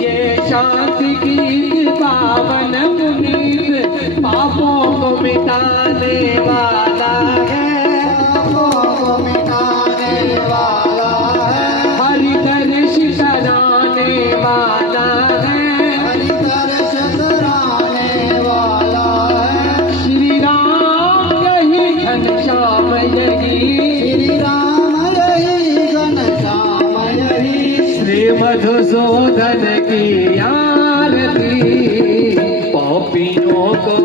ये शांति गीत पावन पुनीत पापों को मिटाने वाला है, पापों को मिटाने वाला है, हरि दर्श कराने वाला है, हरि दर्श कराने वाला है। श्री राम यही घनश्याम यही, श्री राम यही घनश्याम यही, श्री मधुसूदन की आरती, पापियों को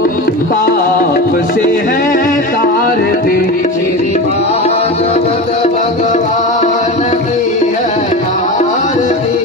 पाप से है तारती। श्री भागवत भगवान की है आरती,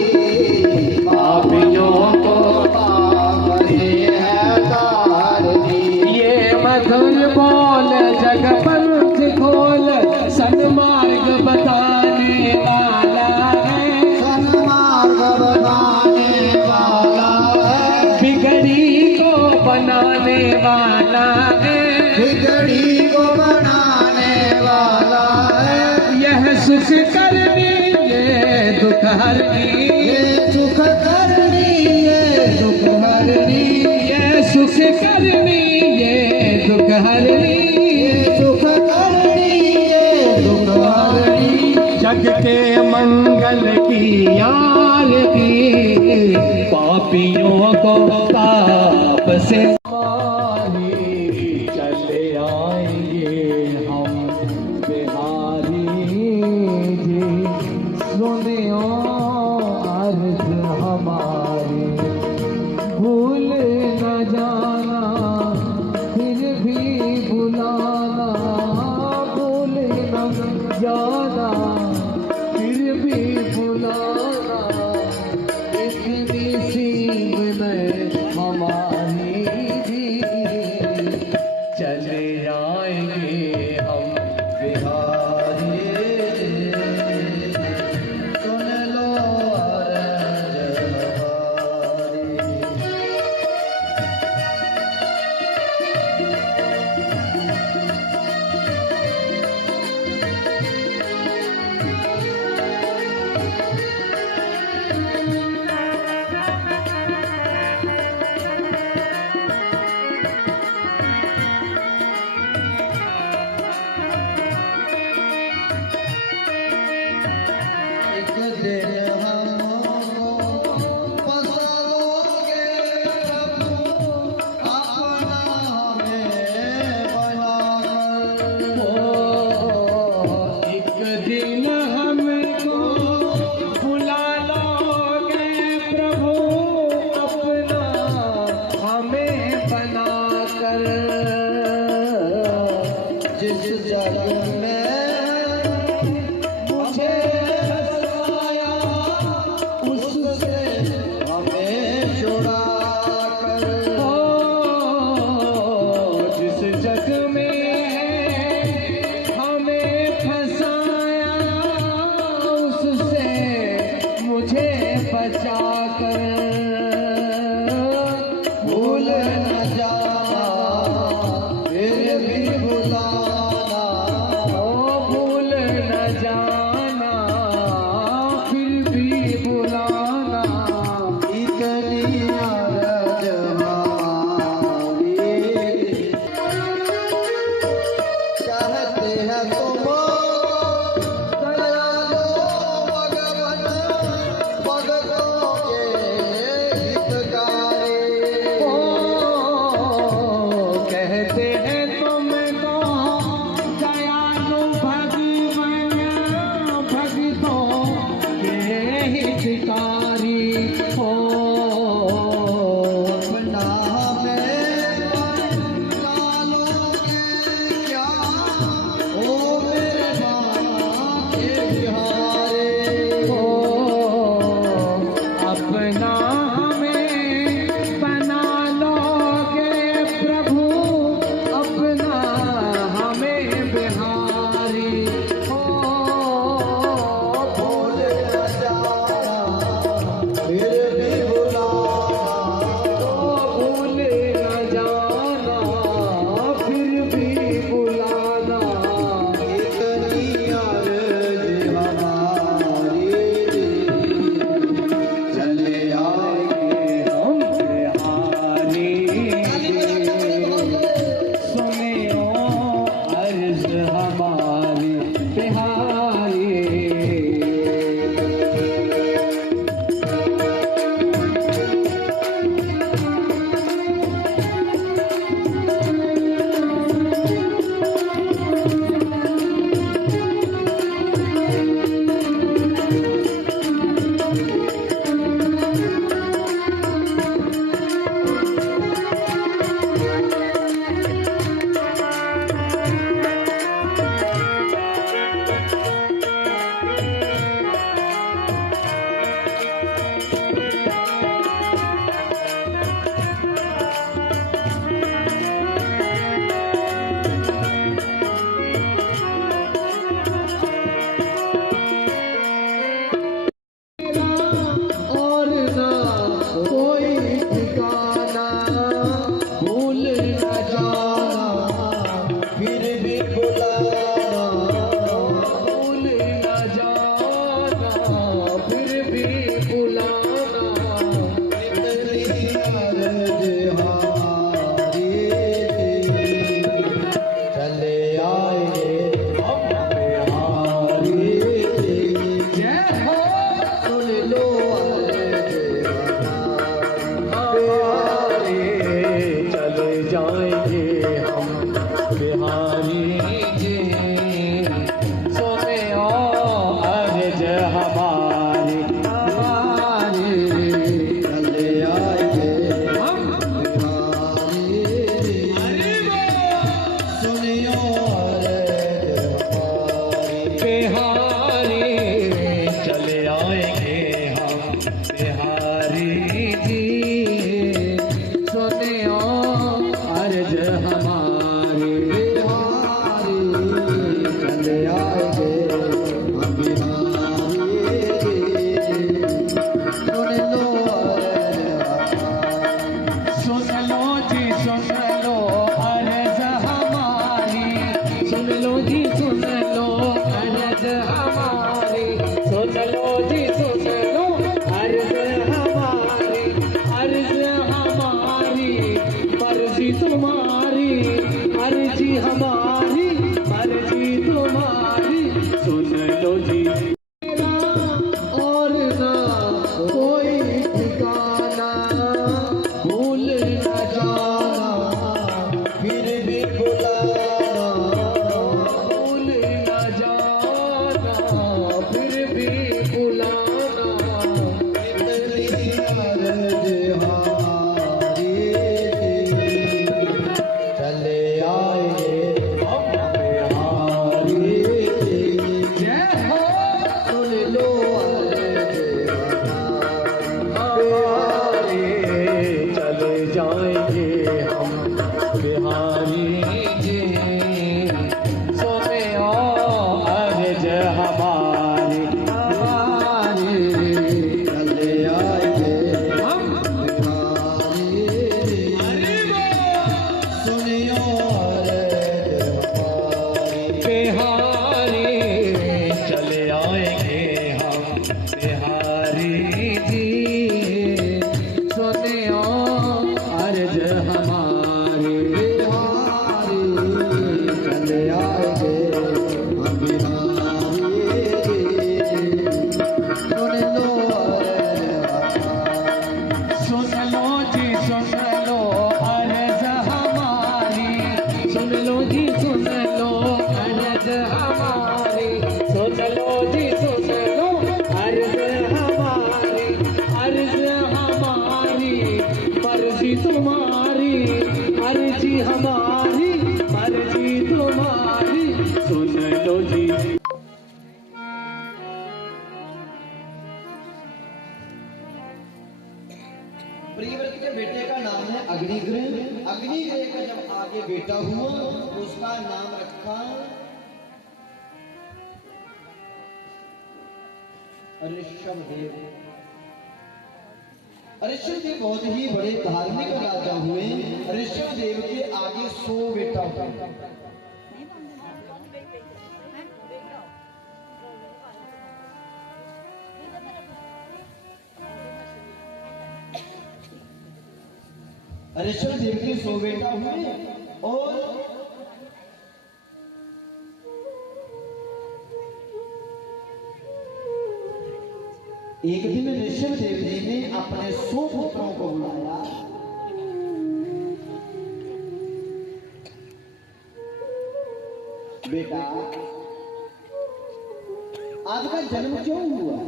पापियों को पाप से है तारती। ये मधुर बोल जगपंथ खोल, सन्मार्ग बताने वाला है, सन्मार्ग बताने वाला है, बिगड़ी को बनाने वाला है, बिगड़ी को बनाने वाला है। यह सुख करनी ये दुख हरनी, ये सुख करनी ये दुख हरनी, ये सुख करनी ये दुख हरनी, ये सुख करनी ये दुख हरनी। जग के मंगल की आरती, पापियों को पाप से चले आएंगे हम बिहारी जी, सुनियो अर्ज हमारी, भूल न जाना फिर भी बुलाना, भूल न जाना फिर भी बुलाना, इतनी सी विनय हमारी भी, चले आएंगे हम बिहारी, सुन लो अर्ज हमारी। एक दिन हमको बसाओगे प्रभु, अपना हमें बनाकर। एक दिन हमको बुला लोगे प्रभु, अपना हमें बनाकर, जिस जग में मुझे फसाया, उससे हमें छुड़ा कर। जिस जग में हमें फंसाया, उससे मुझे बचा कर, भूल न जाना फिर भी बुलाना, भूल न जाना फिर भी बुलाना, इतनी अर्ज हमारी। चाहते हैं तुम दयालु भगवन, भगतों के आएंगे हम बिहारी जी, सुने अर्ज हमारी। बिहारी चले आएंगे हम बिहारी सुन लो सुन लो जी सुन लो अर्ज हमारी, सुन लो जी सुन लो अर्ज हमारी, सुन लो जी सुन लो अर्ज हमारी, अर्ज हमारी मर्जी तुम्हारी, अर्जी हमारी मर्जी तुम्हारी, सुन लो जी। और ना कोई ठिकाना भूल न जाना फिर भी बुलाना भूल न जाना फिर भी बुलाना, इतनी अर्ज हमारी चले आए हम बिहारी जय हो सुन लो बिहारी, चले जाएंगे हम बिहारी जी, सुने अर्ज हमारी हमारी, चले आएंगे हम बिहारी सुनियो बिहारी, चले आएंगे हम बिहारी जी, सुने अर्ज हमारी। बिहारी चले आएंगे हम बिहारी सुन लो सुन लो जी सुन लो अर्ज हमारी, सुन लो जी सुन लो अर्ज हमारी, सुन लो जी सुन लो अर्ज हमारी, अर्ज हमारी मर्जी तुम्हारी, अर्जी हमारी मर्जी तुम्हारी, सुन लो जी। प्रियव्रत के बेटे का नाम है अग्निग्रह। अग्निग्रह का जब आगे बेटा हुआ उसका नाम रखा ऋषभदेव। ऋषभदेव बहुत ही बड़े धार्मिक राजा हुए। ऋषभदेव के आगे 100 बेटा हुए। ऋषभदेव के 100 बेटा हुए और एक दिन ऋषभदेव जी ने अपने 100 पुत्रों को बुलाया। बेटा आपका जन्म क्यों हुआ?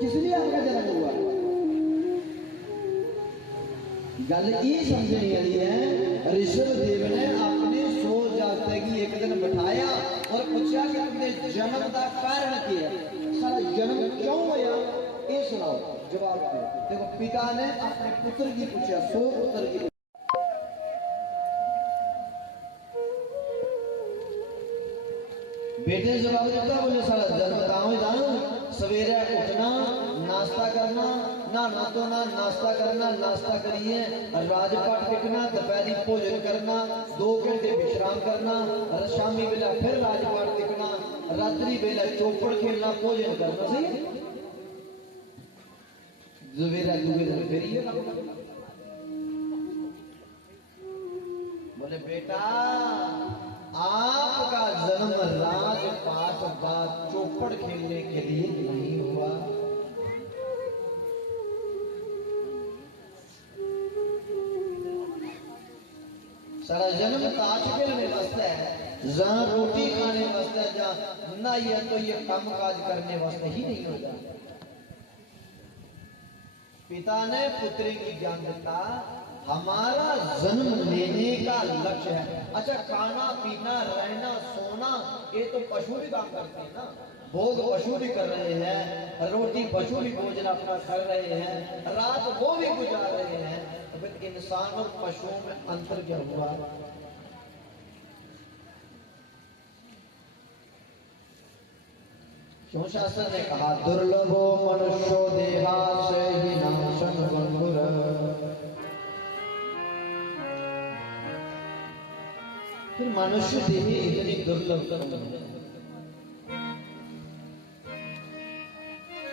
किस लिए आपका जन्म हुआ? गल ये समझने वाली है। ऋषभदेव ने अपने 100 जागते की एक दिन बिठाया और पूछा कि अपने जन्म का कारण क्या है, सारा जन्म क्यों होया, ये सुनाओ, जवाब दो। देखो पिता ने अपने पुत्र की पूछा, 100 पुत्र की। बेटे जवाब देता, बोले सारा जन्म दावे दान, सवेरे उठना, नाश्ता करना, ना धोना, नाश्ता करना, नाश्ता करिए, राजपाट लिखना, दोपहरी भोजन करना, 2 घंटे विश्राम करना, शामी बेला फिर राजपाट लिखना, रात्रि बेला चौपड़ खेलना, भोजन करना। सही है? जुबेरा जुबेरा फिर ये काम करना। बोले बेटा आपका जन्म राजपाट बाद चौपड़ खेलने के लिए नहीं हुआ। सारा जन्म ताश खेलने वास्ते है, जहाँ रोटी खाने वास्ते, जहाँ ना ये तो ये काम काज करने वास्ते ही नहीं होता। पिता ने पुत्री की ज्ञान देता, हमारा जन्म लेने का लक्ष्य है। अच्छा खाना पीना रहना सोना ये तो पशु भी काम करते हैं ना, भोग पशु भी कर रहे हैं, रोटी पशु भी भोजन अपना कर रहे हैं, रात वो भी गुजार रहे हैं। तो फिर इंसान और पशुओं में अंतर क्या हुआ? क्यों शास्त्र ने कहा दुर्लभो मनुष्यो देहाश्रय ही नाशन बंधुर। फिर मनुष्य देही इतनी दुर्लभ।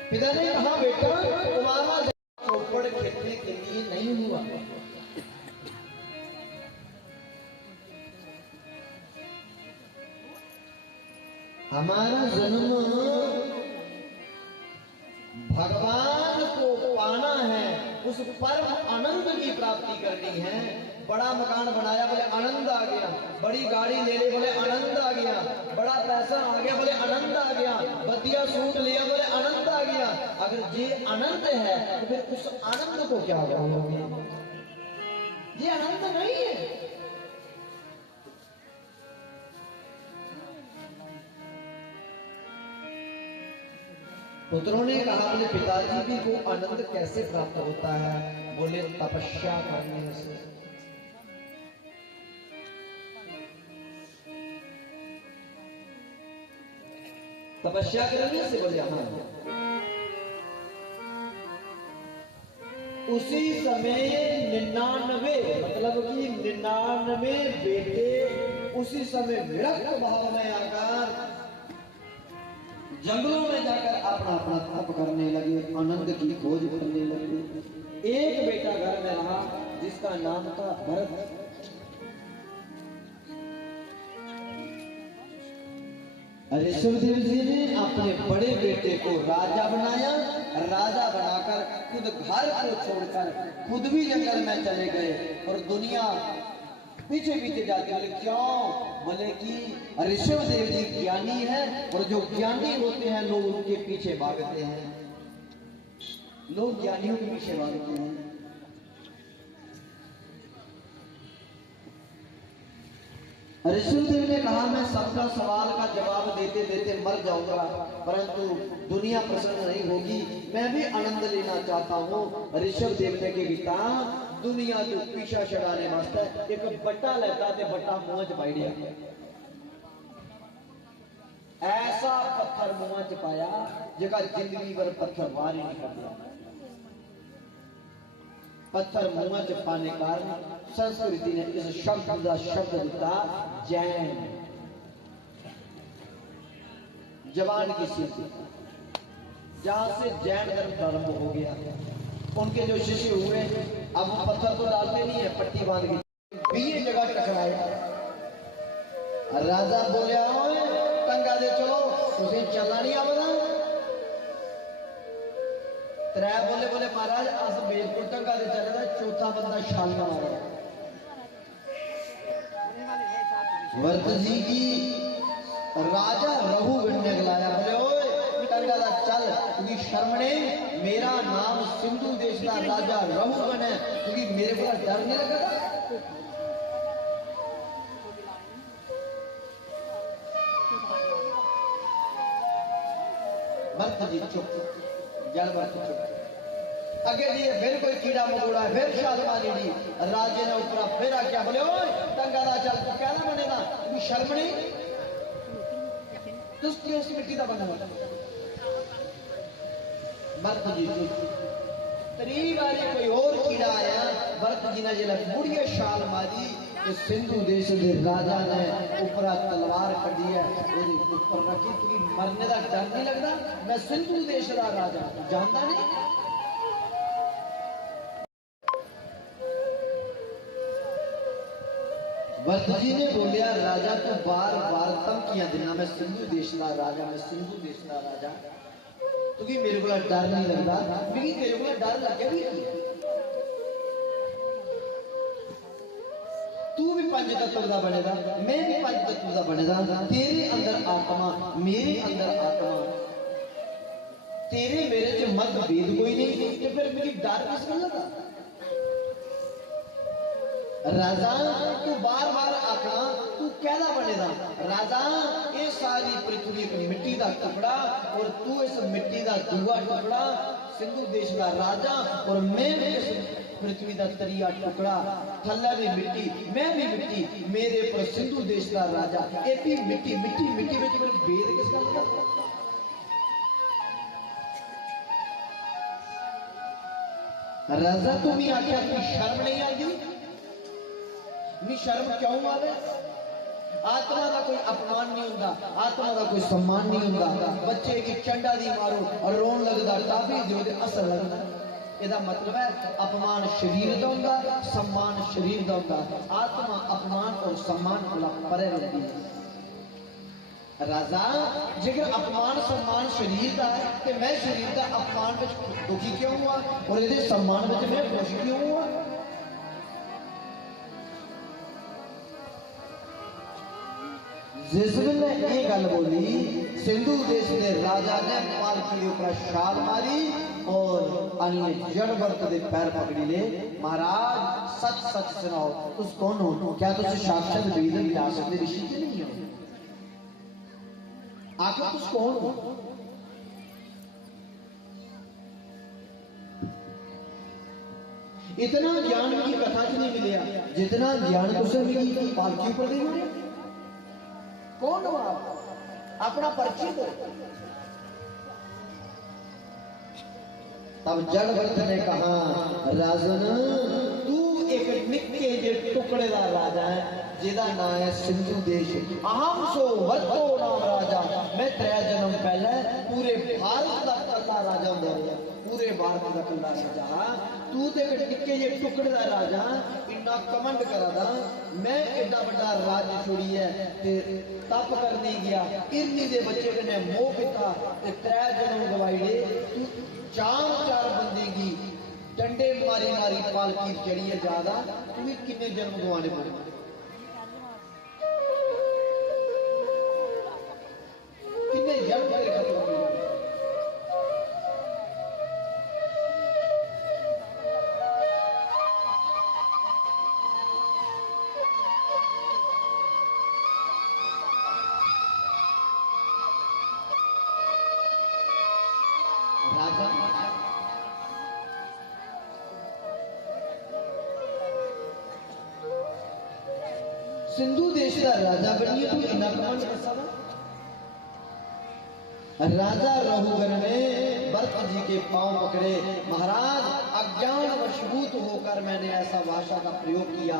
पिता ने कहा बेटा तुम्हारा चौपड़ खेलने के लिए नहीं हुआ। हमारा जन्म भगवान को पाना है, उस परम आनंद की प्राप्ति करनी है। बड़ा मकान बनाया बोले आनंद आ गया, बड़ी गाड़ी ले ली बोले आनंद आ गया, बड़ा पैसा आ गया बोले आनंद आ गया, बतिया सूट लिया बोले आनंद आ गया। अगर ये आनंद है तो फिर उस आनंद को क्या कहोगे? ये आनंद नहीं है। पुत्रों ने कहा बोले पिताजी भी को आनंद कैसे प्राप्त होता है? बोले तपस्या करने से। तपस्या करने से बोले हाँ। उसी समय 99 मतलब कि 99 बेटे उसी समय विरक्त भाव में आकर जंगलों में जाकर अपना अपना तप करने लगे, आनंद की खोज करने लगे। एक बेटा घर में रहा जिसका नाम था भरत। ऋषभदेव जी ने अपने बड़े बेटे को राजा बनाया। राजा बनाकर खुद घर को छोड़कर खुद भी जंगल में चले गए और दुनिया पीछे पीछे जाते। बोले क्यों? बोले कि ऋषभदेव जी ज्ञानी है और जो ज्ञानी होते हैं लोग उनके पीछे भागते हैं, लोग ज्ञानियों के पीछे भागते हैं। ऋषभदेव ने कहा मैं सबका सवाल का जवाब देते देते मर जाऊंगा, परंतु दुनिया प्रसन्न नहीं होगी, मैं भी आनंद लेना चाहता हूँ। ऋषभदेव ने कहा दुनिया जो पीछा छड़ाने वास्ते एक बट्टा लेता थे, बट्टा मुंह च पाई दिया। ऐसा पत्थर मुंह च पाया जगह जिंदगी भर पत्थर बाहर ही निकल गया। पत्थर मुंह च पाने कारण संस्कृति ने इस शब्द का शब्द दिया जैन, जवान की स्थिति, जहां से जैन धर्म प्रारंभ हो गया। उनके जो शिष्य हुए अब पत्थर तो डालते नहीं है, पट्टी बांध के बीए जगह टकराया। राजा बोलिया टंगा दे चलो, तुझे चलना नहीं आवदा। त्रै बोले बोले महाराज अस बिल्कुल टंगा दे चले, चौथा बंदा छाल मारा। वर्त जी की राजा रघु गण्य गलाया, बोले ओए टंगा दा चल, क्योंकि शर्मणे मेरा नाम सिंधु देश का राजा रघुगण है, क्योंकि मेरे को डर नहीं लगा। भरत जी चुप, जल भरत चुप। अगे जी फिर कोई कीड़ा मकोड़ा फिर शाल मारी दी। राजे ने ऊपर फिर आख्या, बोले ओए टंगा दा चल, तू क्या बनेगा, क्योंकि शर्म नहीं, तू इस मिट्टी का बना हुआ। भरत जी चुप। त्री बारी कोई और कीड़ा आया, भरत जी ने जिला बुढ़िया शाल मारी, सिंधु देश के राजा ने ऊपर तलवार कड़ी है, ऊपर रखी, क्योंकि मरने का डर नहीं लगता, मैं सिंधु देश का राजा जानता नहीं। भरत जी ने बोलिया राजा तो बार बार धमकियां देना, मैं सिंधु देश का राजा, मैं सिंधु देश का राजा, क्योंकि मेरे को डर नहीं लगता, क्योंकि तेरे को डर लग गया भी। तू भी पंच तत्व का बनेगा, मैं भी पंच तत्व का बनेगा। तेरे अंदर आत्मा, मेरे अंदर आत्मा, तेरे मेरे से मतभेद कोई नहीं, तो फिर मेरी डर किस में लगा? राजा तू बार बार आखना तू कहदा बनेदा राजा, ये सारी पृथ्वी एक मिट्टी का टुकड़ा और तू इस मिट्टी का दूआ टुकड़ा सिंधु देश का राजा और मैं इस पृथ्वी का तरिया टुकड़ा, थल्ला भी मिट्टी मैं भी मिट्टी, मेरे पर सिंधु देश का राजा, ये भी मिट्टी मिट्टी मिट्टी में भेद किसका लगा? राजा तुम्हें आख्या कोई शर्म नहीं आती? नहीं शर्म क्यों आवे? आत्मा का कोई अपमान नहीं होता, आत्मा का कोई सम्मान नहीं होता। बच्चे की चंडा दी मारो और रोन लगता, टापी जो असर लगता। ਇਹਦਾ मतलब है अपमान शरीर का होगा, सम्मान शरीर का होगा। आत्मा अपमान और सम्मान को परे रहती है। राजा जेकर अपमान सम्मान शरीर का है तो मैं शरीर का अपमान में दुखी क्यों हुआ और ये सम्मान में मैं खुश क्यों हुआ? जिस ने ये गल बोली सिंधु देश के राजा ने पालकी के ऊपर छाल मारी और अन्य जड़ वर्त के पैर पकड़ी ले। महाराज सच सच सुनाओ, तुस कौन हो? क्या तुम साक्षात वेद व्यास के ऋषि नहीं हो? आखिर तुस कौन हो? इतना ज्ञान की कथा च नहीं मिले जितना ज्ञान तुझे मिली पालकी ऊपर नहीं मिले। कौन हो आप? अपना परिचय दो। तब जड़वंत ने कहा राजन तू एक निक्के जे टुकड़े का राजा है जिदा नाम है सिंधु देश। अहम सो वर्तो नाम राजा, मैं 3 जन्म पहले पूरे भारत का कला राजा हो गया, पूरे भारत का कला राजा। तू तो एक निक्के जे टुकड़े का राजा इन्ना कमंड करा था, मैं एडा बड़ा राज छोड़ी है ते तप करने गया, इन्नी दे बच्चे कने मोह पिता ते 3 जन्म गवाई दे। तू 4 बंदे की डंडे मारी मारी पालकी चढ़ी है ज्यादा, तुम्हें कितने जन्म गवाने पड़े? कितने जन्म तेरे खत्म हो गए? राजा सिंधु देश का राजा बनिए तू इतना कमांड कैसा था? राजा रघुगर ने भरत जी के पांव पकड़े। महाराज अज्ञान वशीभूत होकर मैंने ऐसा भाषा का प्रयोग किया,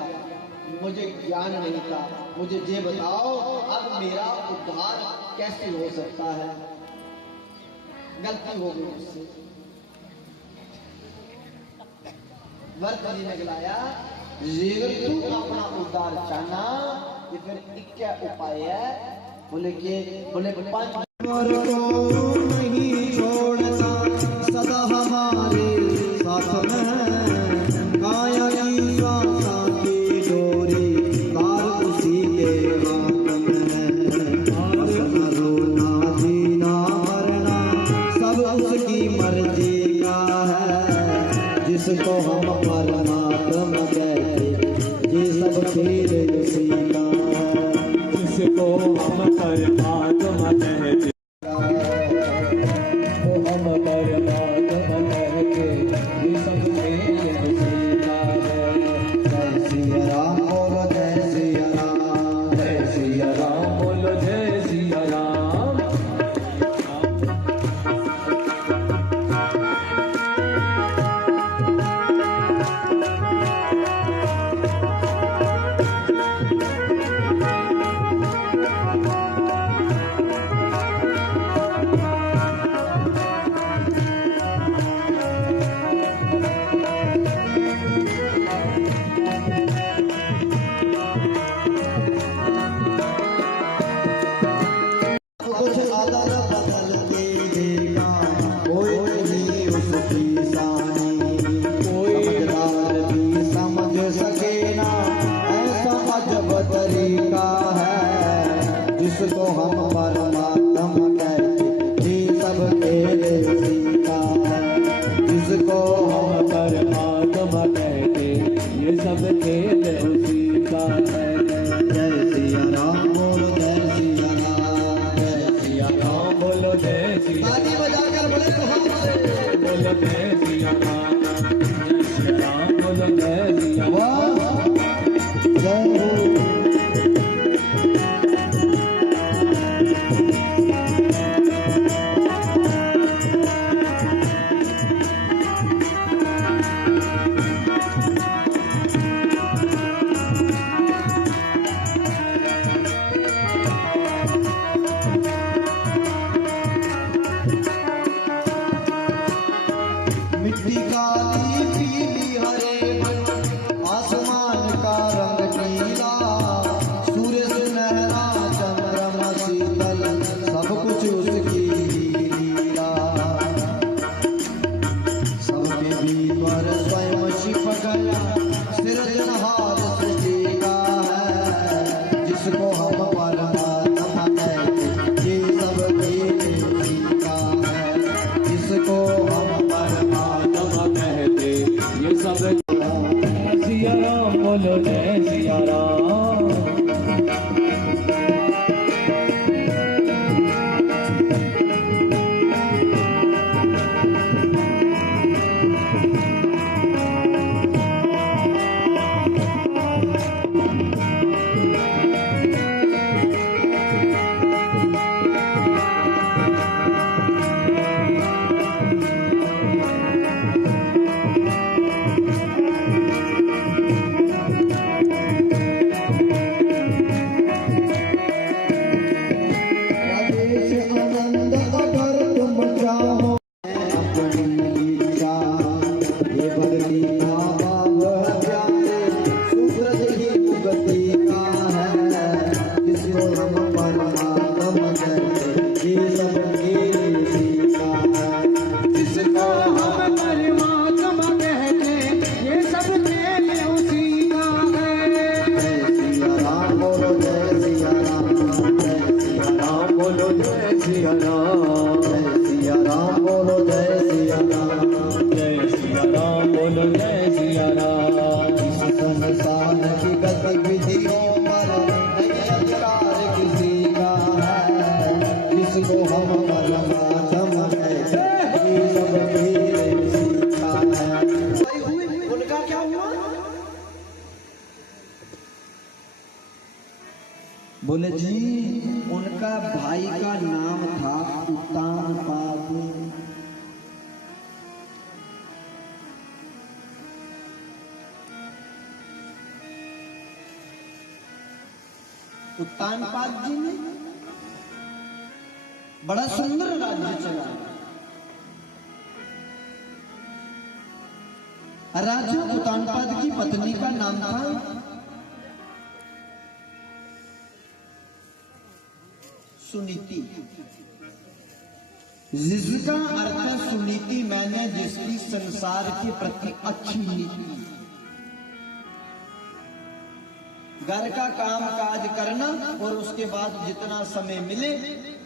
मुझे ज्ञान नहीं था, मुझे ये बताओ अब मेरा उद्धार कैसे हो सकता है? गलती हो गई मुझसे। भरत जी ने गलाया जेकर तू अपना उद्धार चाहना ये फिर क्या उपाय है? बोले 5 नहीं छोड़ता सदा हमारे साथ में, काया की सांसा की डोरी तार उसी के हाथ में, हंसना रोना जीना मरना सब उसकी मर्जी का है, जिसको हम परमात्मा कहते ये सब खेल उसी का है, जिसको हम परमात्मा कहते बोलो जय सिया राम, जय सिया राम बोलो जय सिया राम। वाह जय हो। मिट्टी काली पीली हरे आसमान का रंग नीला, सूर्य सुनहरा चंद्रमा शीतल, सब कुछ उसकी लीला। सबके भीतर स्वयं छिप गया, सृजनहार सृष्टि का है, जिसको हम परमात्मा कहते, ये सब खेल का है, जिसको हम परमात्मा कहते ये सब सिया राम बोलो जय सिया राम। राजेश आनंद अगर तुम चाहो अपनी इच्छा, ये बदली माँ बाप प्यारे, सूरज ही मुक्ति का है, जिसको हम परमात्मा कहते, ये सब खेल सीखा है, जिसको हम परमात्मा कहते, ये सब खेल उसी का है। जय सिया राम बोलो जय सिया राम, जय सिया राम बोलो जय सिया राम, जय सिया राम बोलो जय सिया राम। जय सिया राम बोलो जय सिया राम। इस संसार की गतिविधियों पर नहीं अधिकार किसी का है, जिसको हम परमात्मा कहते, ये सब खेल सीखा है। उनका क्या हुआ? बोले जी उनका भाई का नाम था उत्तानपाद। उत्तानपाद जी ने बड़ा सुंदर राज्य चलाया। राजा उत्तानपाद की पत्नी का नाम था सुनीति, जिसका अर्थ है सुनीति मैंने जिसकी संसार के प्रति अच्छी नीति। घर का काम काज करना और उसके बाद जितना समय मिले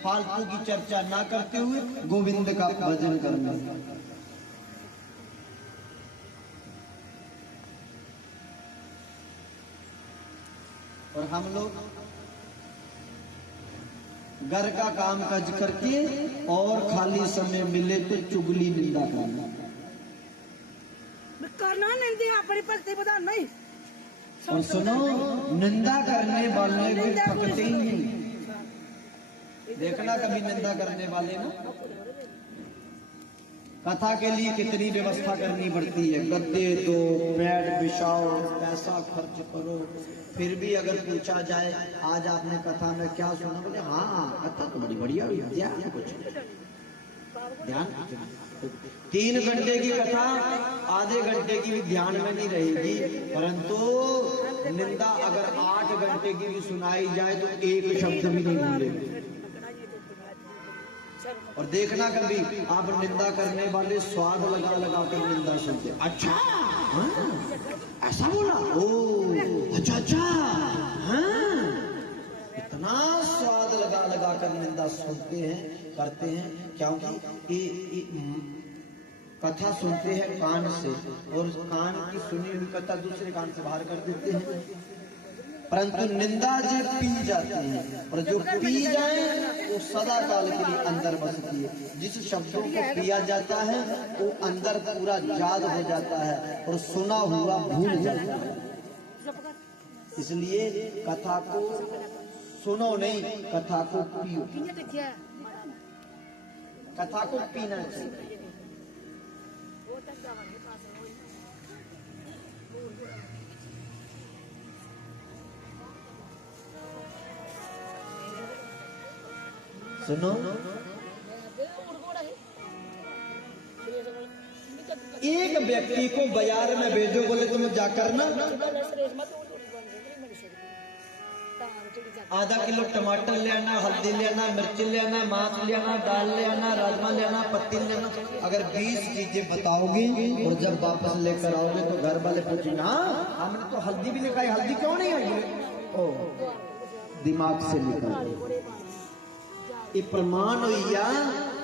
फालतू की चर्चा ना करते हुए गोविंद का भजन करना। और हम लोग घर का काम काज करके और खाली समय मिले तो चुगली निंदा करना। करना निंदा अपनी भक्ति बता नहीं। और सुनो निंदा करने वाले भी थकते ही नहीं। देखना कभी निंदा करने वाले ना, कथा के लिए कितनी व्यवस्था करनी पड़ती है। गद्दे दो, बेड बिछाओ, पैसा खर्च करो, फिर भी अगर पूछा जाए आज आपने कथा में क्या सुना, बोले हाँ कथा तो बड़ी बढ़िया हुई, ध्यान कुछ ध्यान 3 घंटे की कथा आधे घंटे की भी ध्यान में नहीं रहेगी, परंतु निंदा अगर 8 घंटे की भी सुनाई जाए तो एक शब्द भी नहीं भूलेगी। और देखना कभी आप निंदा करने वाले स्वाद लगा लगा कर निंदा सुनते। अच्छा ऐसा बोला, ओ अच्छा अच्छा, हाँ इतना स्वाद लगा लगा कर निंदा सुनते हैं करते हैं। क्योंकि ये कथा सुनते हैं कान से और कान की सुनी हुई कथा दूसरे कान से बाहर कर देते हैं। परंतु निंदा जो पी जाते हैं, और जो पी जाए वो सदा काल के लिए अंदर बसती है। जिस शब्दों को पिया जाता है वो अंदर पूरा याद हो जाता है और सुना हुआ भूल जाता है। इसलिए कथा को सुनो नहीं, कथा को पियो, कथा को पीना चाहिए। सुनो, एक व्यक्ति को बाजार में भेजो, बोले तुम जाकर ना आधा किलो टमाटर ले आना, हल्दी ले आना, मिर्च ले आना, मांस ले आना, दाल ले आना, राजमा ले आना, पत्ती ले आना। अगर 20 चीजें बताओगे और जब वापस लेकर आओगे तो घर वाले पूछेंगे, हाँ हमने तो हल्दी भी नहीं खाई, हल्दी क्यों नहीं आई? ओ दिमाग से निकल ये प्रमाण होइया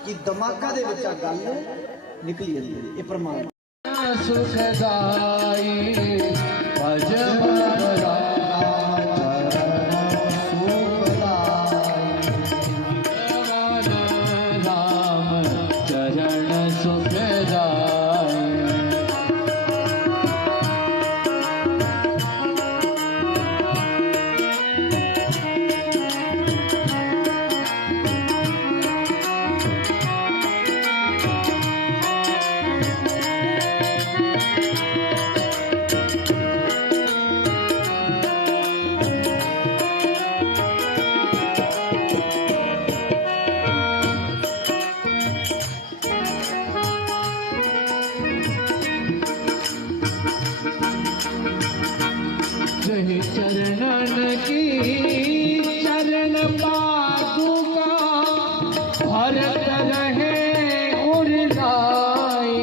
कि दिमागा दे विच गल निकली जाती है। ये प्रमाण सुखदाई भज मन राम चरण सुखदाई। जय चरणन की चरण पादुका भरत रहे उरलाई।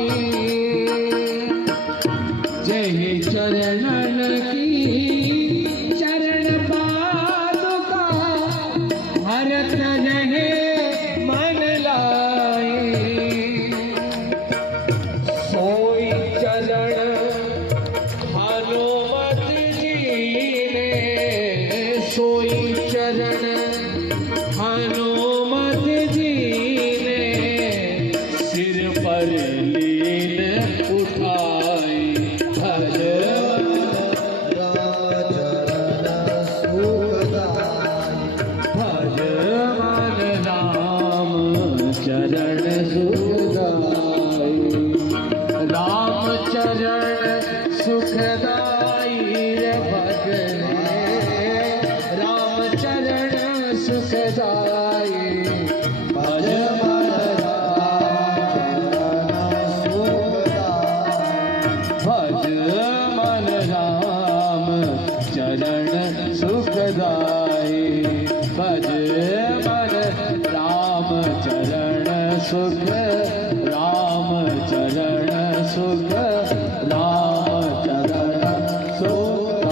जय चरणन की चरण पादुका भरत रहे मन लाई। सोई चरण हनुमत सोई चरण हनुमत जी ने सिर पर लीन उठाई। भज भज मन राम चरण सुखदाई। राम चरण सुखदाई रे भजन चरण सुखदाई। भज मन भज मन राम चरण सुखदाई। भज मन राम चरण सुख राम चरण सुख राम चरण सुख।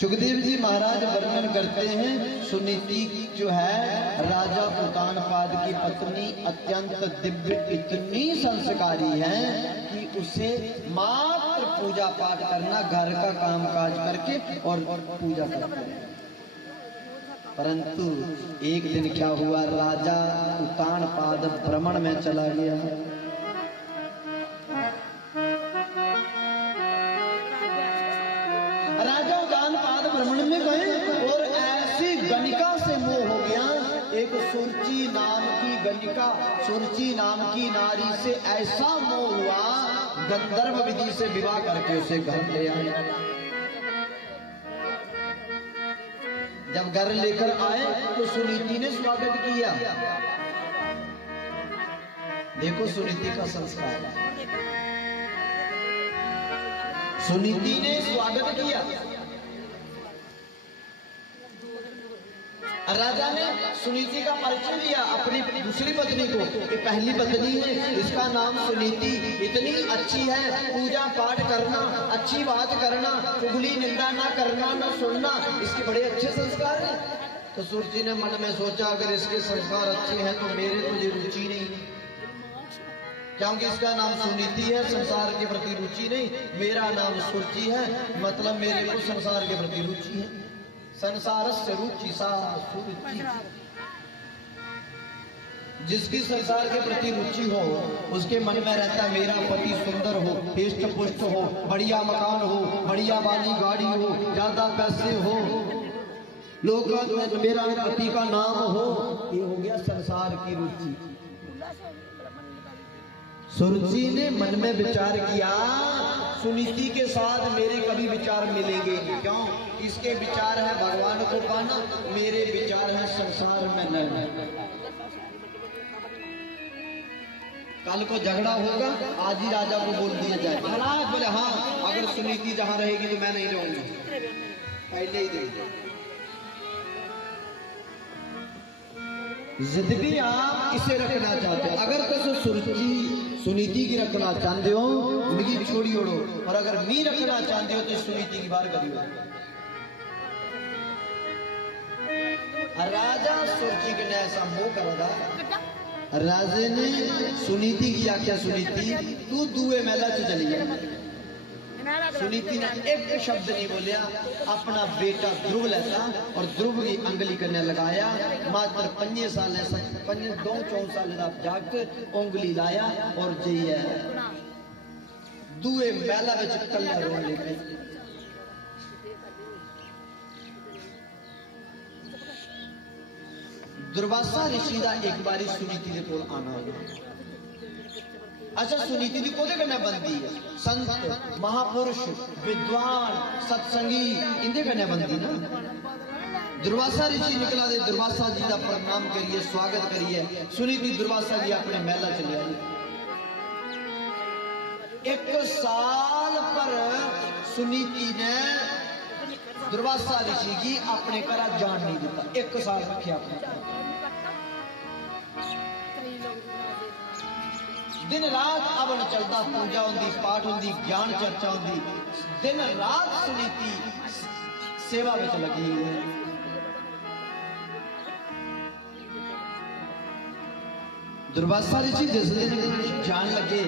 सुखदेव जी महाराज वर्णन करते हैं, सुनीति जो है राजा उतानपाद की पत्नी अत्यंत दिव्य इतनी संस्कारी है कि उसे मात्र पूजा पाठ करना, घर का काम काज करके और पूजा करते हैं। परंतु एक दिन क्या हुआ, राजा उतानपाद भ्रमण में चला गया। राजा उतानपाद भ्रमण में गए और ऐसी गणिका से मोह हो गया। एक सुरुचि नाम की गणिका, सुरुचि नाम की नारी से ऐसा मोह हुआ, गंधर्व विधि से विवाह करके उसे घर ले आए। जब घर लेकर आए तो सुनीति ने स्वागत किया। देखो सुनीति का संस्कार, सुनीति ने स्वागत किया। राजा ने सुनीति का परिचय दिया अपनी दूसरी पत्नी को कि पहली पत्नी है, इसका नाम सुनीति, इतनी अच्छी है, पूजा पाठ करना, अच्छी बात करना, चुगली निंदा ना करना, ना सुनना, इसके बड़े अच्छे संस्कार हैं। तो सुरजी ने मन में सोचा अगर इसके संस्कार अच्छे हैं तो मेरे तो ये रुचि नहीं है, क्योंकि इसका नाम सुनीति है, संसार के प्रति रुचि नहीं। मेरा नाम सुरजी है, मतलब मेरे को संसार के प्रति रुचि है। संसारस्य रुचि सा सुरुचि। जिसकी संसार के प्रति रुचि हो उसके मन में रहता है मेरा पति सुंदर हो, हिष्ट पुष्ट हो, बढ़िया मकान हो, बढ़िया वाली गाड़ी हो, ज्यादा पैसे हो, लोगों में मेरा पति का नाम हो। ये हो गया संसार की रुचि। सुरुचि ने मन में विचार किया सुनीति के साथ मेरे कभी विचार मिलेंगे, क्यों? इसके विचार है भगवान को पाना, मेरे विचार है संसार में रहना। कल को झगड़ा होगा, आज ही राजा को बोल दिया जाए। महाराज बोले हाँ, अगर सुनीति जहां रहेगी तो मैं नहीं रहूंगा, पहले ही दे। जिद भी आप इसे रखना चाहते हो, अगर तो सुनीति की रखना चाहते हो उनकी छोड़ी ओढ़ो, और अगर मी रखना चाहते हो तो सुनीति की बार करियो। राजा सुरजी के ने ऐसा मोह कर रहा, राजे ने सुनीति की आख्या, सुनीति तू दुए मेला से चली है। सुनीति ने एक शब्द नहीं बोलिया, अपना बेटा ध्रुव लेता और ध्रुव की अंगली करने लगाया। मात्र 5 साल 2-4 साल जाकर उंगली लाया और जइए दुए मेला में कल्ला रोन लेके। दुर्वासा ऋषि का एक बारी सुनीति के कोल आना होगा। अच्छा सुनीति की कोदे करना बनती है, संत महापुरुष विद्वान सत्संगी इनके करने बनती ना। दुर्वासा ऋषि निकला दे, दुर्वासा जी का प्रणाम करिए, स्वागत करिए। सुनीति दुर्वासा जी अपने मेला चले आई। 1 साल पर सुनीति ने दुर्वासा ऋषि की अपने करा जान नहीं देता, 1 साल रखे अपने। दिन रात अवन चलता, पूजा होंगी, पाठ होंगी, ज्ञान चर्चा होंगी, दिन रात सुनीति सेवा में लगी है। दुर्वासा ऋषि जिस दिन जान लगे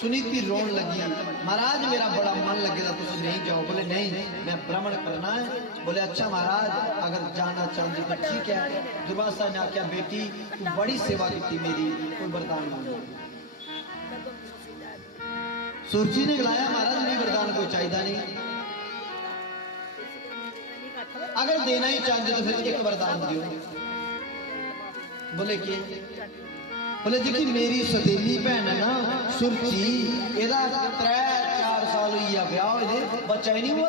सुनीति रोन लगी, महाराज मेरा बड़ा मन लगेगा, तुम नहीं जाओ। बोले नहीं मैं भ्रमण करना है। बोले अच्छा महाराज अगर जाना चाहते तो ठीक है। दुर्वासा ने आख्या बेटी तू बड़ी सेवा की मेरी, कोई वरदान नहीं। सुरजी ने गलाया महाराज नहीं वरदान कोई चाहिए नहीं, अगर देना ही चाहते तो फिर एक वरदान दियो। बोले के? बोले जी मेरी सतीली भैन है ना सुरजी, एदा 3-4 साल हुई है ब्याह होए, बच्चा ही नहीं हुआ,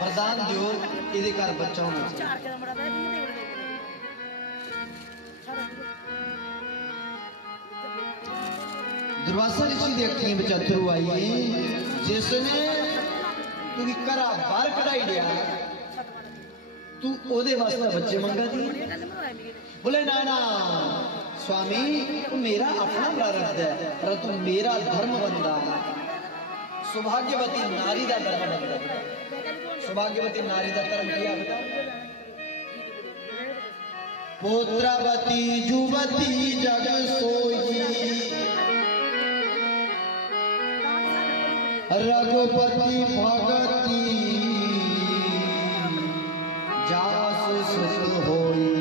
वरदान दियो ਇਹਦੇ घर बच्चा होना चाहिए। दुर्वासा ऋषि की अखियां विच अथरू आई, जिसने तू घरा बाहर कढ़ाई दिया तू ओदे वास्ते बच्चे मंगा दी। बोले ना ना स्वामी तू मेरा अपना प्रारब्ध है, पर तू मेरा धर्म बनता। सौभाग्यवती नारी का धर्म बनता। सौभाग्यवती नारी का धर्म क्या बता? पुत्रवती जुवती जग सोई, रघुपति भगती जासु सुत होई।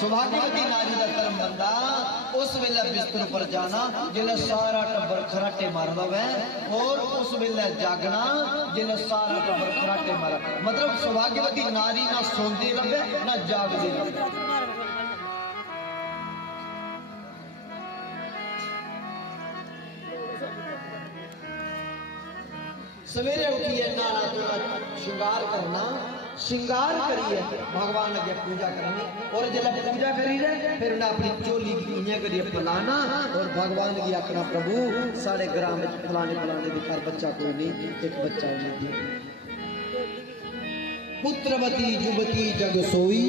सौभाग्यवती नारी का धर्म बंदा उस वेले बिस्तर पर जाना जिले सारा टब्बर खराटे मार दवे, और उस वेले जागना जिले सारा टब्बर खराटे मार। मतलब सौभाग्यवती नारी ना सोंदी रहे ना जागदी रहे। सवेरे उठिए नाना धोना श्रृंगार करना, श्रृंगार करिए भगवान अगे पूजा करनी, और जब पूजा करी रहे फिर उन्हें अपनी चोली की करिए फलाना, और भगवान की आखना प्रभु साढ़े ग्राम में फलाने फलाने दिखा बच्चा कोई नहीं, एक बच्चा उन्हें दी। पुत्रवती जुवती जग सोई,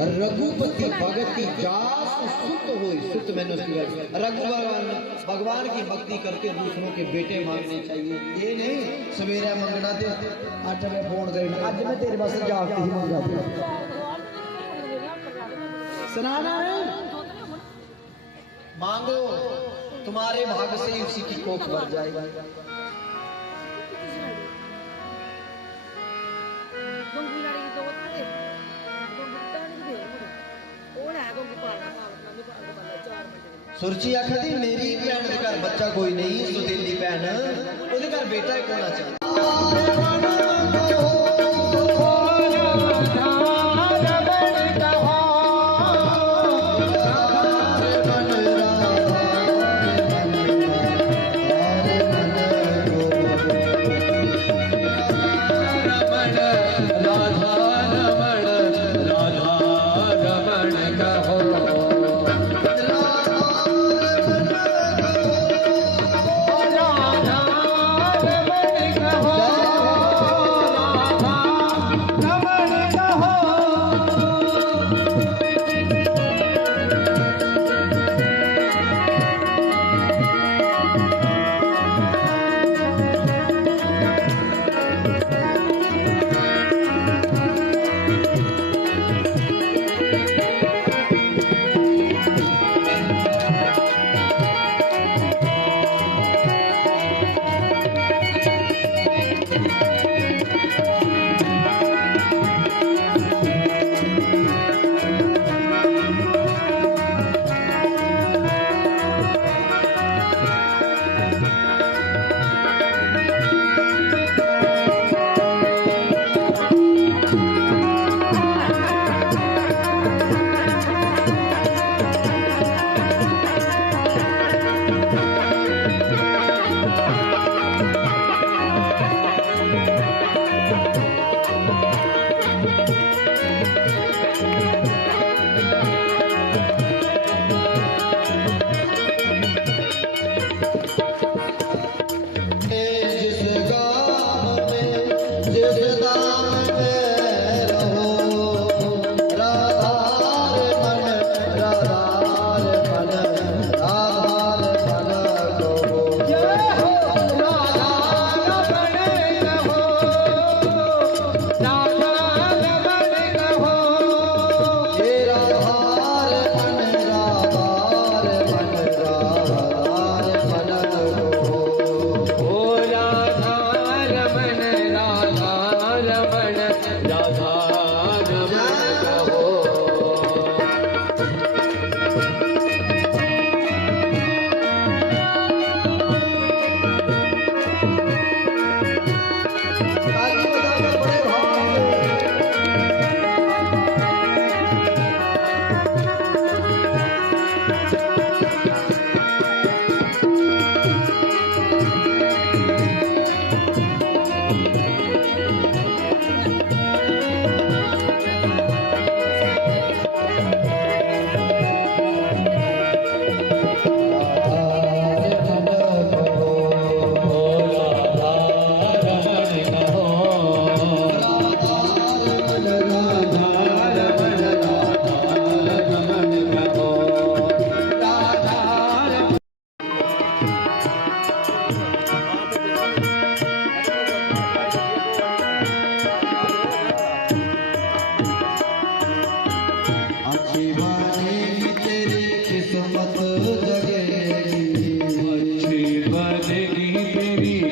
रघुपति भगति जास सुत होए। सुत मैंने उसकी बात भगवान की भक्ति करके दूसरों के बेटे मांगने चाहिए। ये नहीं सवेरा मंगना दे आज मैं फोन करी आज मैं तेरे पास जागती ही मंगा दे सुनाना है मांगो तुम्हारे भाग से ही उसी की कोख भर जाएगी। सुरची आखदी मेरी भैन के घर बच्चा कोई नहीं सुतीली भैन ਉਹਦੇ घर बेटा ही होना चाहिए।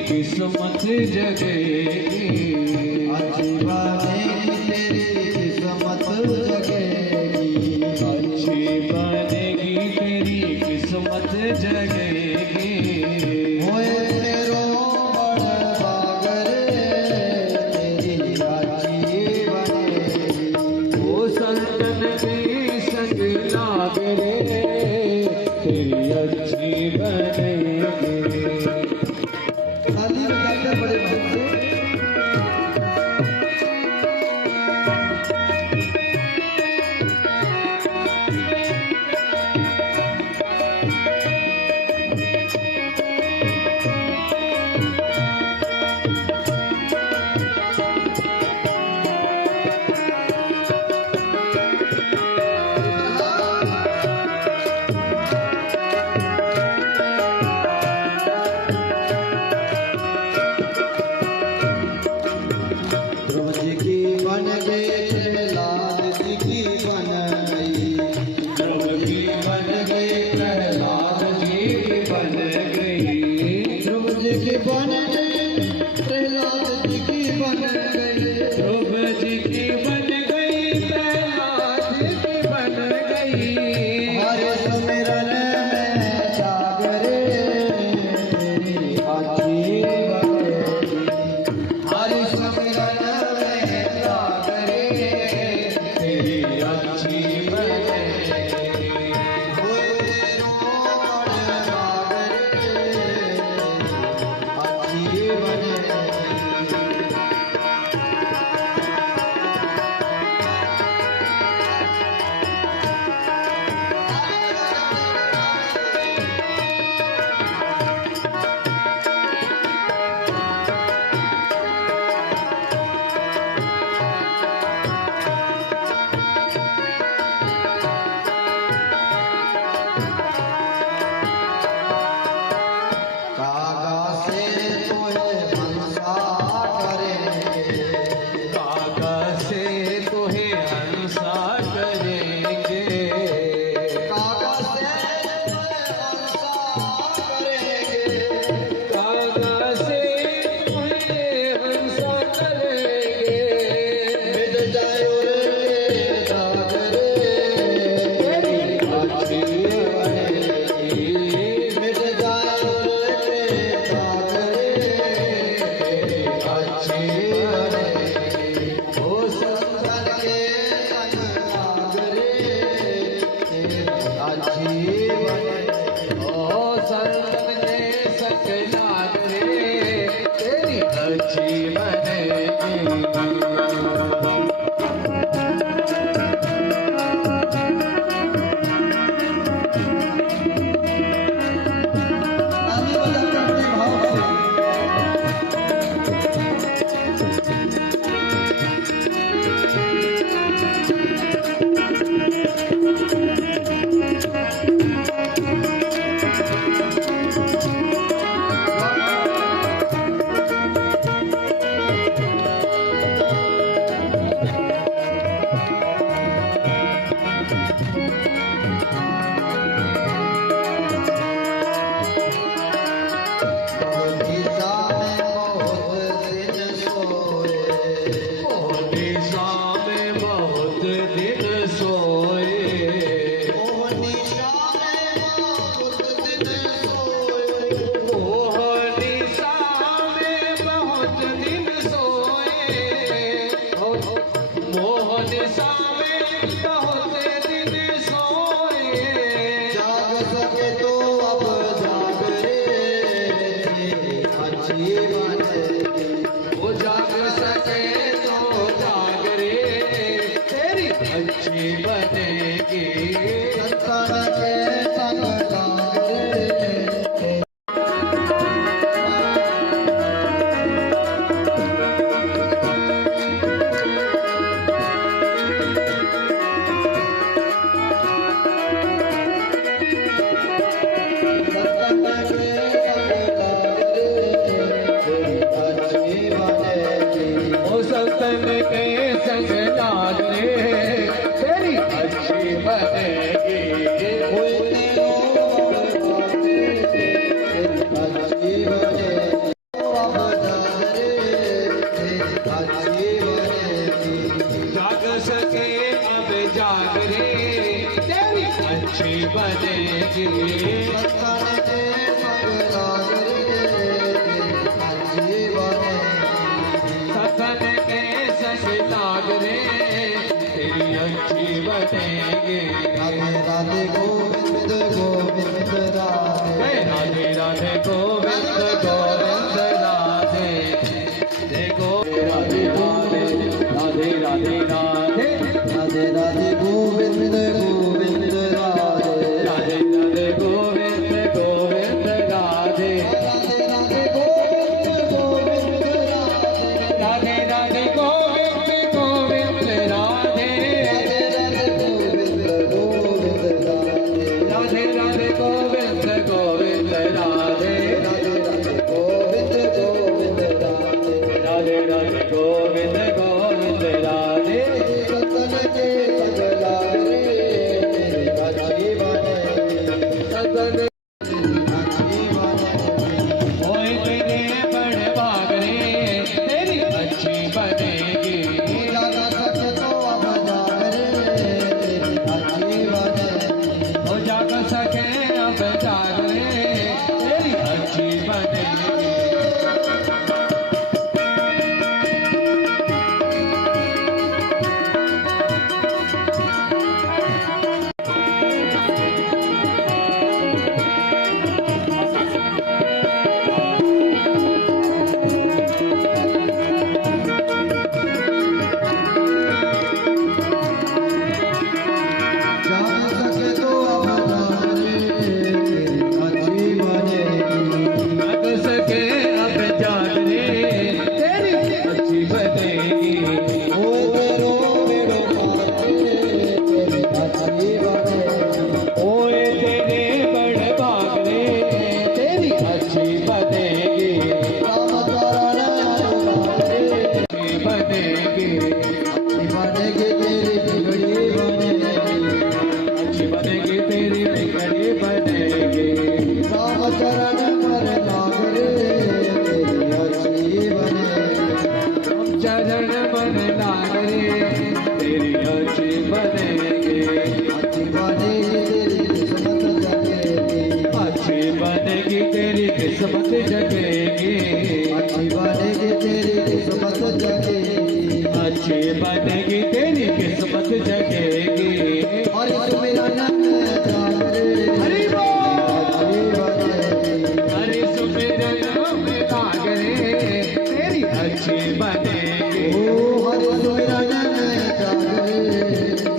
किस्मत जगेगी अच्छी बनेगी तेरी किस्मत जगेगी अच्छी बनेगी तेरी किस्मत जगेगी होए तेरो बड़ बागरे तेरी अच्छी बनेगी ओ संतन भी संग लागरे तेरी अच्छी बनेगी खाली बजाकर बड़े भाग से बन गई प्रहलाद जी की बन गई ध्रुव जी की बन गई प्रहलाद की बन गई हरे सुमिरन में जागरे तेरी अच्छी बनेगी हरे सुमिरन में जागरे तेरी अच्छी बनेगी हुए रोड़ बागरे अच्छी बनेगी कागा से तोहे मनसा करेंगे कागा से तोहे हंसा करेंगे कागा से तोहे मनसा करेंगे कागा से तोहे हंसा करेंगे मिट जाए और जागरे तेरी अच्छी बनेगी मिट जाए और जागरे तेरी अच्छी बनेगी ओ संतन के संग जागरे तेरी अच्छी बनेगी ओ संतन के संग लाग रे तेरी अच्छी बनेगी आगे वाला करते भाव से दिशा में बहुत दिन सोए निशा में बहुत दिन सोए निशा में बहुत दिन सोए ओह निशा में बहुत दिन सोए मोह निशा में बहुत दिन सोए जाग सके तो अब जाग रे तेरी अच्छी बनेगी वो जाग सके तो जाग रे तेरी अच्छी बनेगी संतन के संग जागरे संतन के संग जागरे तेरी अच्छी बनेगी जाग सके अब जाग रे तेरी अच्छी बनेगी सतन के संग लाग रे तेरी अच्छी बनेगी राधे गोविंद गोविंद राधे हे राधे राधे गोविंद गोविंद राधे देखो राधे राधे राधे राधे राधे राधे राधे गोविंद गोविंद राधे राधे राधे गोविंद गोविंद राधे राधे राधे गोविंद गोविंद राधे राधे राधे गोविंद गोविंद राधे राधे राधे गोविंद जान सके तो अब अच्छी बनेगी। लग सके अब जान रे तेरी अच्छी बनेगी। ओ तेरो बेड़ो पार तेरी अच्छी बनेगी। ओए तेरे बड़ भाग रे तेरी अच्छी बनेगी। काम करा अच्छी बनेगी। बनेगी तेरी बिगड़ी बनेगी। अच्छी बनेगी तेरी बिगड़ी बनेगी। राम चरण पर लाग रे तेरी अच्छी बनेगी। चरण मन लाग रे तेरी अच्छी बनेगी। अच्छी बनेगी तेरी किस्मत जगेगी। अच्छी बनेगी तेरी किस्मत जगेगी। अच्छी बनेगी तेरी किस्मत जगेगी। अच्छी बनेगी तेरी किस्मत जगेगी। और सुमिरन में जाग रे हरि बोल। अच्छी बनेगी। हरि सुमिरन में लाग रे तेरी अच्छी बनेगी। ओ हरि सुमिरन में जाग रे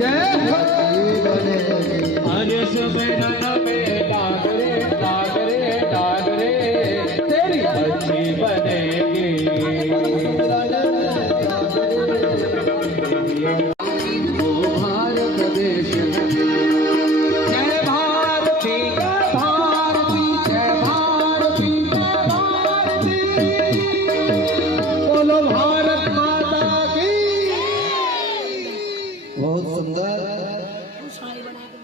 जय हो। अच्छी बनेगी। हरि सुमिरन में लाग रे लाग रे लाग रे तेरी अच्छी बनेगी। सुमिरन में जाग रे ओ भारत देश जय भारती जय भारती जय भारती जय भारती। बोलो भारत माता की। बहुत सुंदर।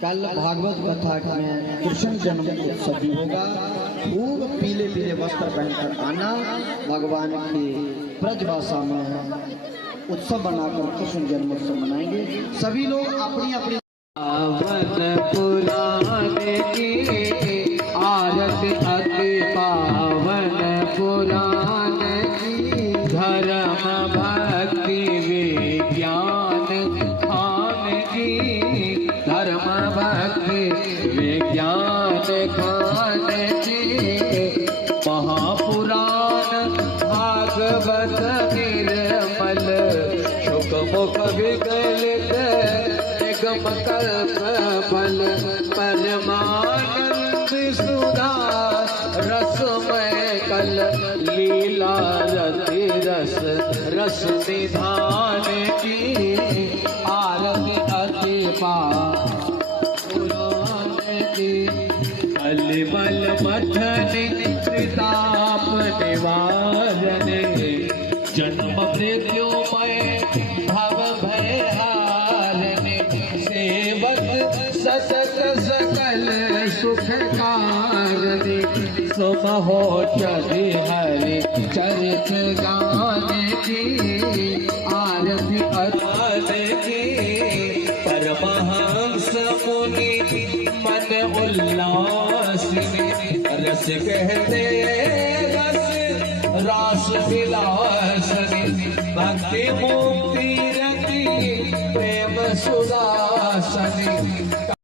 कल भागवत कथा में कृष्ण जन्म उत्सव भी होगा। खूब पीले पीले वस्त्र पहनकर आना। भगवान की ब्रजभाषा में उत्सव बनाकर कृष्ण जन्मोत्सव मनाएंगे। सभी लोग अपनी अपनी पावन पुराण की आरती अति पावन पुराण की। धर्म भक्ति विज्ञान खान की। धर्म भक्ति विज्ञान खान की। महापुराण भागवत निर्मल शुक मुख विकलित निगम कल्प फल। परमानंद सुधा रसमय कल लीला रति रस रस निधान की। आरती अति पुराण की। अलबल मथन त्रिताप निवारण। जन्म मृत्युमय भव भय हारने। सेवक सतत सकल सुख कारणे। सुम हो चढ़ी हरि चरित गान की। आरती अथान की। परमहंस मुनि मन उल्लास में। रस कहते रस रास विलास में। भक्ति मुक्ति रति प्रेम सुदासन।